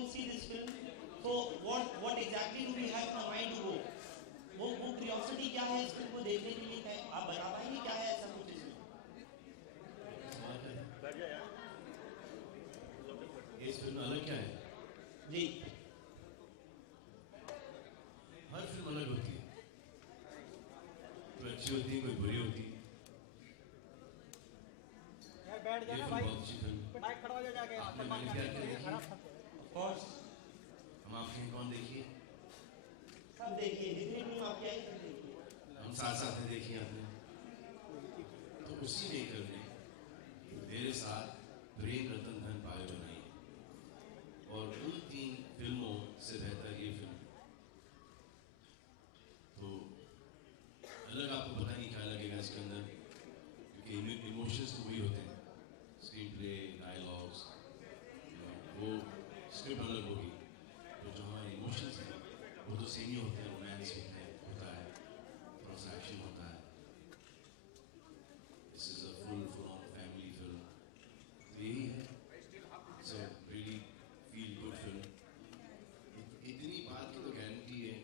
and see this film. So what exactly do we have in our mind to go? वो curiosity क्या है इस film को देखने के लिए, क्या है आप बता पाएंगे क्या है ऐसा कुछ इसमें? इस फिल्म अलग क्या है? जी हर फिल्म अलग होती है, कोई अच्छी होती है, कोई बुरी होती है। बैठ ये जाना फिल्म भाई, बहुत अच्छी फिल्म। बाइक खड़ा हो जा जाके आपने मैंने प्यार किया देखी? ऑफ कोर्स हम आपके हैं कौन देखिए? सब देखिए, जितनी फिल्म आपकी आई सब देखिए। हम साथ साथ में देखी आपने, तो उसी मेकर ने मेरे साथ प्रेम रतन धन पायो बनाई है, और उन 3 फिल्मों से बेहतर ये फिल्म। तो अलग आपको पता नहीं क्या लगेगा इसके अंदर, क्योंकि इमोशंस तो वही होते हैं, स्क्रीन प्ले, डायलॉग्स, वो स्क्रिप्ट अलग होगी, तो जो हमारे इमोशंस हैं वो तो सेम ही होते हैं। रोमांस होता है, थोड़ा सा एक्शन होता है। This is a full on family film, तो यही है। It's a really feel good film. इतनी बात की तो गारंटी है,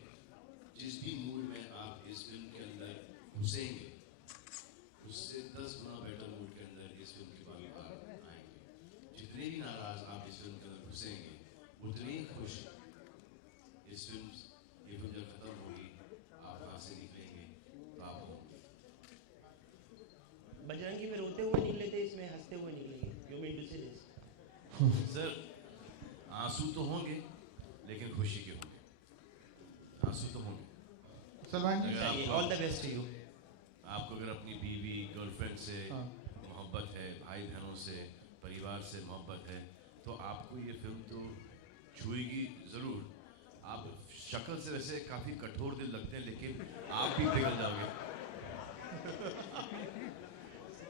जिस भी मूड में आप इस फिल्म के अंदर घुसेंगे, उससे 10 गुना बेटर मूड के अंदर इस फिल्म के बाद आप आएंगे। जितने भी नाराज आप इस फिल्म के अंदर घुसेंगे, उतने ही खुश इस फिल्म, ये फिल्म जब खत्म होगी, आप वहाँ से निकलेंगे तो आप होंगे। बजरंगी में रोते हुए निकले थे, इसमें हंसते हुए निकलेंगे। यू मीन टू से दिस? सर, आंसू तो होंगे लेकिन खुशी के होंगे। आंसू तो होंगे। सलमान जी, अगर all the best to you. आपको अगर अपनी बीवी, गर्लफ्रेंड से मोहब्बत है, भाई बहनों से, परिवार से मोहब्बत है, तो आपको ये फिल्म तो छुएगी ज़रूर। आप शक्ल से वैसे काफ़ी कठोर दिल लगते हैं, लेकिन आप भी पिघल जाओगे।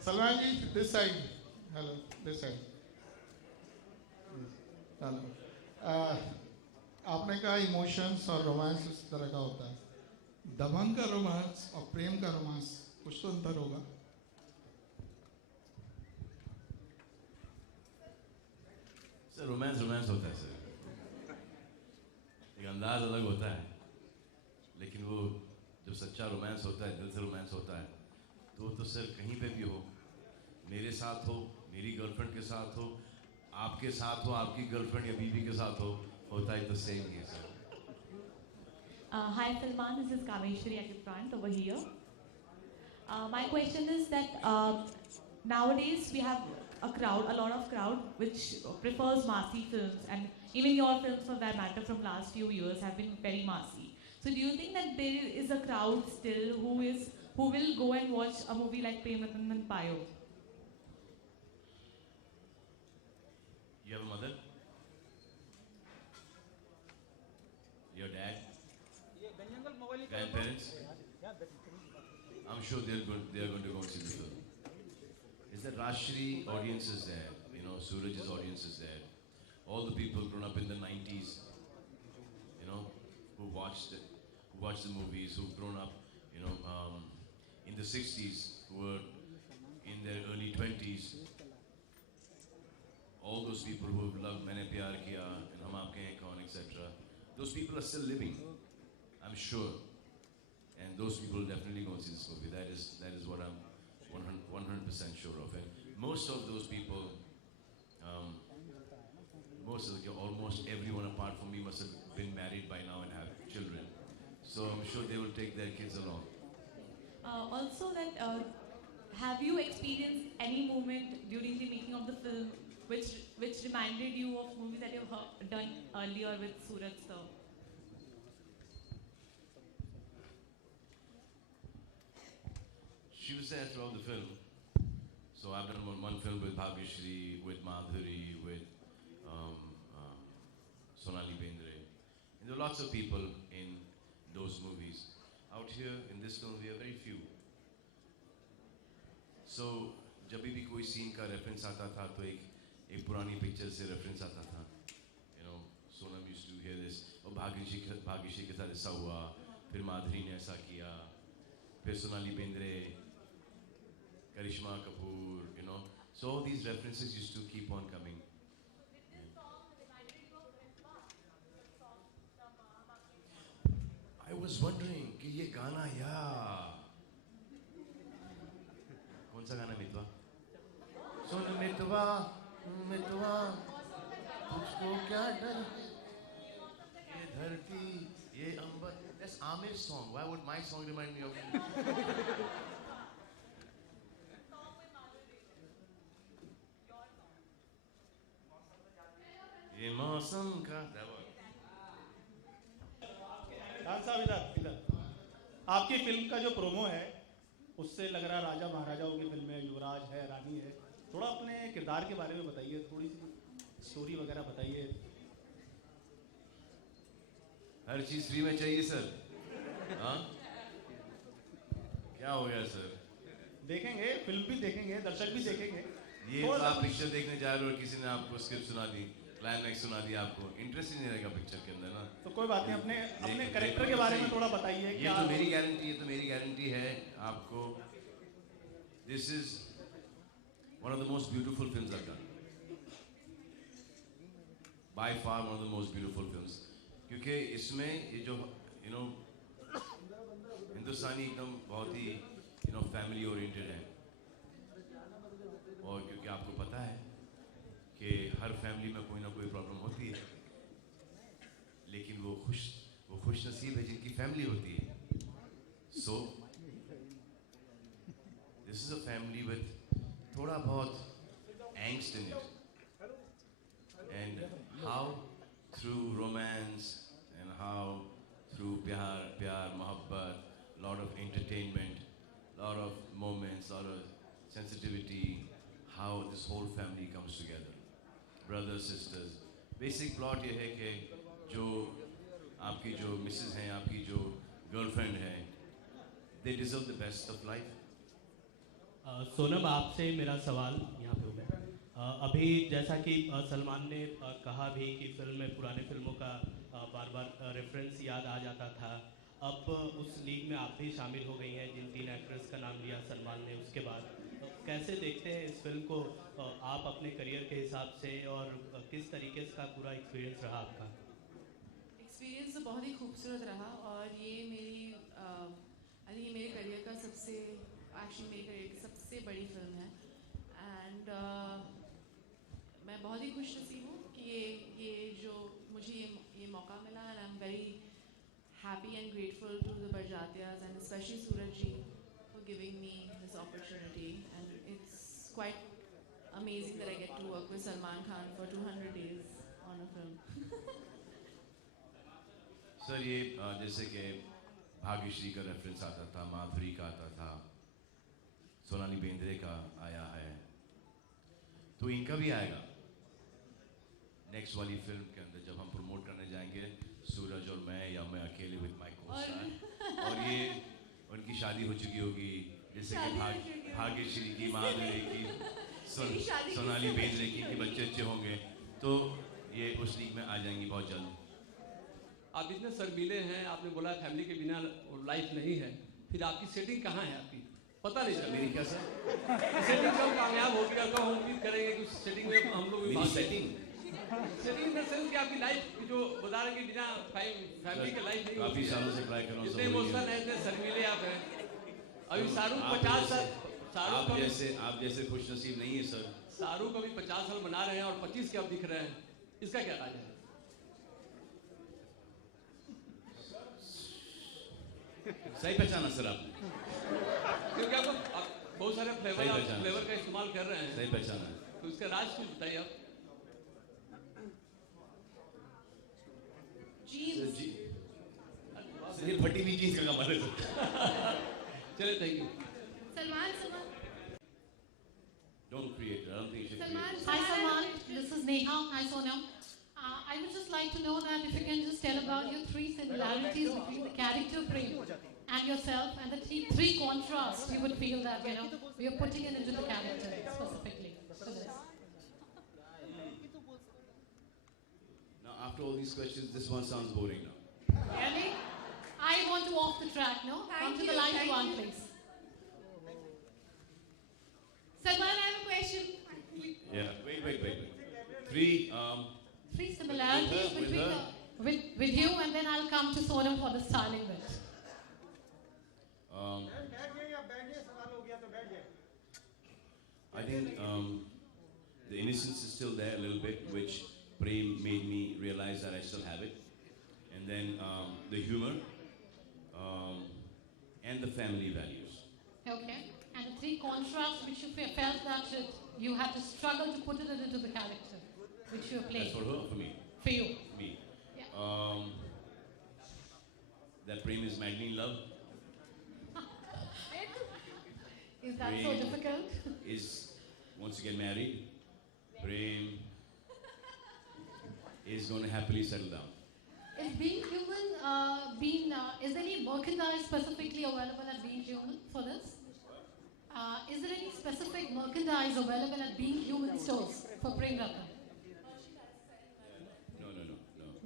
Salman ji, this side, hello, this side, hello. आपने कहा इमोशंस और रोमांस इस तरह का होता है। दबंग का रोमांस और प्रेम का रोमांस, कुछ तो अंतर होगा। सर, रोमांस होता है सर, एक अंदाज अलग होता है, लेकिन वो जब सच्चा रोमांस होता है, दिल से रोमांस होता है, तो सर कहीं पे भी हो, मेरे साथ हो, मेरी गर्लफ्रेंड के साथ हो, आपके साथ हो, आपकी गर्लफ्रेंड या बीवी के साथ हो, होता है तो सेम ही है sir. Hi Salman, this is Kameshwari at the front over here. My question is that nowadays we have a lot of crowd which prefers massy films, and even your films for that matter from last few years have been very massy. So do you think that there is a crowd still who will go and watch a movie like Prem Ratan Dhan Payo? You have a mother? Your dad? Grandparents? I'm sure they are going to go and see the film. Is that Rashri audience is there, Suraj's audience is there. All the people grown up in the 90s, who watched the movies, who've grown up, in the 60s, who were in their early 20s. All those people who have loved Maine Pyar Kiya and Hum Aapke Hain Kaun, etc. Those people are still living, I'm sure. And those people will definitely go and see this movie. That is what I'm 100% sure of. And most of those people, almost everyone apart from me must have been married by now and have children. So I'm sure they will take their kids along. Also, that have you experienced any moment during the making of the film which reminded you of movies that you've done earlier with Suraj sir? She was there throughout the film. So I've done one film with Bhagyashri, with Madhuri, with Sonali Bendre. And there are lots of people in those movies. Out here in this film, we are very few. So जब भी कोई scene का reference आता था, तो एक पुरानी picture से रेफरेंस आता था. Sonam used to hear this. और भाग्यश्री के साथ ऐसा हुआ, फिर माधुरी ने ऐसा किया, फिर Sonali Bendre, Karishma Kapoor, So all these references used to keep on coming. was wondering कि ये गाना कौन सा गाना मितवा? सुन मितवा मितवा तुझको क्या डर ये धरती ये अंबर. That's Amir's song. Why would my song remind me of ये मौसम का दवा. खान साहब इधर आपकी फिल्म का जो प्रोमो है उससे लग रहा है राजा महाराजाओं की फिल्म है, युवराज है, रानी है. थोड़ा अपने किरदार के बारे में बताइए, थोड़ी सी स्टोरी वगैरह बताइए. हर चीज फ्री में चाहिए सर. हाँ क्या हो गया सर? देखेंगे, फिल्म भी देखेंगे, दर्शक भी देखेंगे. ये तो आप पिक्चर देखने जा रहे हो और किसी ने आपको स्क्रिप्ट सुना दी, क्लाइमैक्स सुना दिया, आपको इंटरेस्ट ही नहीं रहेगा पिक्चर के अंदर ना. तो कोई बात नहीं, अपने कैरेक्टर के बारे में थोड़ा बताइए. ये तो मेरी गारंटी है आपको. This is one of the most beautiful films I've done. By far one of the most beautiful films. क्योंकि इसमें ये जो हिंदुस्तानी एकदम बहुत ही फैमिली ओरिएंटेड है. और क्योंकि आपको पता है कि हर फैमिली में कोई ना कोई प्रॉब्लम होती है, लेकिन वो खुश नसीब है जिनकी फैमिली होती है. So this is a family with थोड़ा बहुत angst in it, and how through romance and how through pyar mohabbat, lot of entertainment, lot of moments, lot of sensitivity, how this whole family comes together, brothers sisters. Basic plot ये है कि जो आपकी जो Mrs हैं, आपकी जो girlfriend है, they deserve the best of life. Sonam, आपसे मेरा सवाल यहाँ पे होगा. अभी जैसा कि सलमान ने कहा भी कि फिल्म में पुराने फिल्मों का बार बार रेफरेंस याद आ जाता था. अब उस लीग में आप भी शामिल हो गई हैं जिन 3 एक्ट्रेस का नाम लिया सलमान ने. उसके बाद कैसे देखते हैं इस फिल्म को आप अपने करियर के हिसाब से, और किस तरीके का पूरा एक्सपीरियंस रहा आपका? एक्सपीरियंस तो बहुत ही खूबसूरत रहा, और ये मेरे करियर का मेरे करियर की सबसे बड़ी फिल्म है. एंड मैं बहुत ही खुश नसीब हूँ कि ये जो मुझे ये मौका मिला. And I am very happy and grateful to the Barjatyas and specially Suraj ji for giving me this opportunity. And it's quite amazing that I get to work with Salman Khan for 200 days on a film. Sir ये जैसे कि भाग्यश्री का reference आता था, माधुरी का आता था, सोनाली बेंद्रे का आया है, तो इनका भी आएगा नेक्स्ट वाली फिल्म के अंदर जब हम प्रमोट करने जाएंगे, सूरज और मैं, या मैं अकेले विद माय को-स्टार. और ये उनकी शादी हो चुकी होगी, जैसे कि भाग्यश्री की, माधुरी की, सोनाली बेंद्रे की बच्चे अच्छे होंगे, तो ये उस लीग में आ जाएंगी बहुत जल्द. आप इतने शर्मीले हैं, आपने बोला फैमिली के बिना लाइफ नहीं है, फिर आपकी सेटिंग कहाँ है? आपकी पता नहीं चला. मेरी क्या सर? सेटिंग कब कामयाब होगी, तो हम उम्मीद करेंगे कि सेटिंग में हम लोग सेटिंग में सेंस कि आपकी लाइफ जो बता रहे कि बिना फैमिली के लाइफ नहीं. काफी सालों से ट्राई कर रहा हूं. इतने इमोशनल है, इतने शर्मीले आप हैं. अभी शाहरुख 50 साल, आप जैसे खुश नसीब नहीं है सर. शाहरुख अभी 50 साल बना रहे हैं और 25 के अब दिख रहे हैं. इसका क्या राज है? सही पहचाना सर आपने. क्योंकि आप बहुत सारे फ्लेवर का इस्तेमाल कर रहे हैं. सही पहचाना. तो इसका राज कुछ बताइए आप. ये फटी हुई जीन्स का कमाल है. चलिए, thank you. Salman Don't create. I don't think you should create. Hi Salman, this is Neha. Hi Sonam. I would just like to know that if you can just tell about your 3 similarities between the character Prem and yourself, and the three contrasts you would feel that we are putting into the character specifically for this. Now, after all these questions, this one sounds boring now. Really? I want to off the track, no? Come to the line you want, please. Salman, I have a question. Yeah. Wait. 3. 3 similarities with with you, and then I'll come to Sonam for the styling bit. I think the innocence is still there a little bit, which Prem made me realize that I still have it. And then the humor and the family values. Okay. And the three contrasts which you felt that you had to struggle to put it into the character which you were playing. That's for her or for me? For you. Me. Yeah. That Prem is madly in love. Is that so Prem difficult? Wants to get married. Prem is going to happily settle down. Is Being Human, is there any merchandise specifically available at Being Human for this? Is there any specific merchandise available at Being Human stores for Prem Ratnam? No.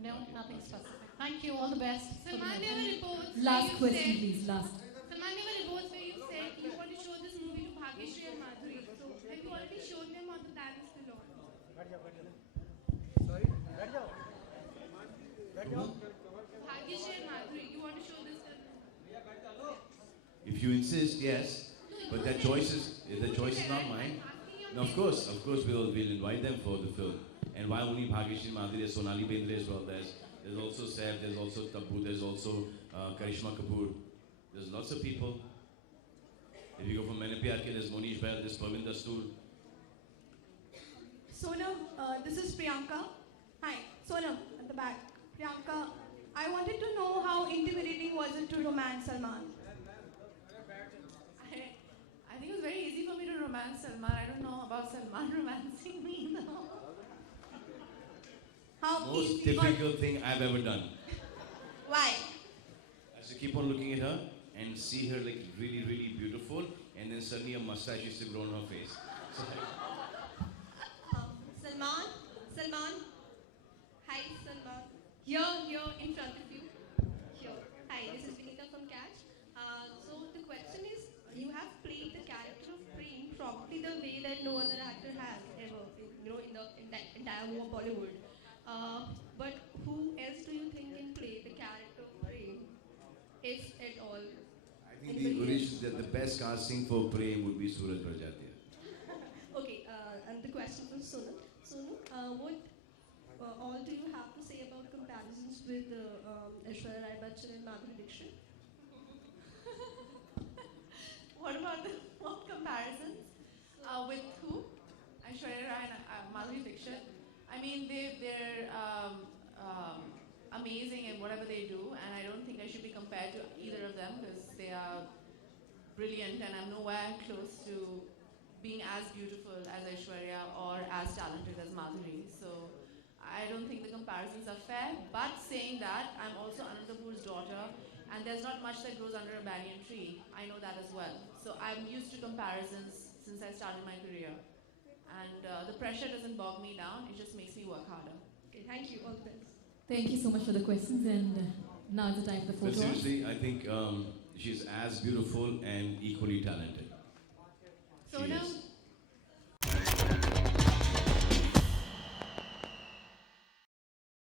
No, nothing specific. Thank you, all the best. Salman, there were reports. Last question, please. Last. Salman, there were reports where you said you want to show this movie to Bhagyashree and Madhuri. So, have you already showed them or the plan is still on? Bhagyashree and Madhuri, you want to show this to them? If you insist, yes. But the choice is not mine. No, of course we'll invite them for the film. And why only Bhagyashree, Madhuri? There's Sonali Bendre as well. There's also Saif, there's also Tabbu, there's also Karishma Kapoor. There's lots of people. If you go from Maine Pyar Kiya, there's Monish Bahl, there's Parvin Dastoor. Sonam, this is Priyanka. Hi, Sonam at the back. Priyanka, I wanted to know how intimidating was it to romance Salman? I think it was very easy for me to romance Salman. I don't know about Salman romancing me now. How Most easy difficult thing I've ever done. Why? I used to keep on looking at her and see her like really, really beautiful, and then suddenly a mustache used to grow on her face. So, Salman. Hi, Salman. Here in front of you. Here. Hi, this is Vinita from Catch. So the question is, you have played the character of Prem probably the way that no other actor has ever, in the entire Bollywood. But who else do you think can play the character of Prem, if at all? I think the best casting for Prem would be Suraj Barjatia. Okay, and the question for Sonam. Sonam, what all do you have to say about comparisons with Aishwarya Rai Bachchan and Madhuri Dixit? What about what comparisons? With who? Aishwarya Rai and Madhuri Dixit. I mean, they're amazing in whatever they do, and I don't think I should be compared to either of them because they are brilliant, and I'm nowhere close to being as beautiful as Aishwarya or as talented as Madhuri. So I don't think the comparisons are fair. But saying that, I'm also Anand Kapoor's daughter, and there's not much that grows under a banyan tree. I know that as well. So I'm used to comparisons since I started my career. And the pressure doesn't bog me down, it just makes me work harder. Okay, thank you. All the best. Thank you so much for the questions, and now is the time for the But photo. seriously, I think she's as beautiful and equally talented. So now,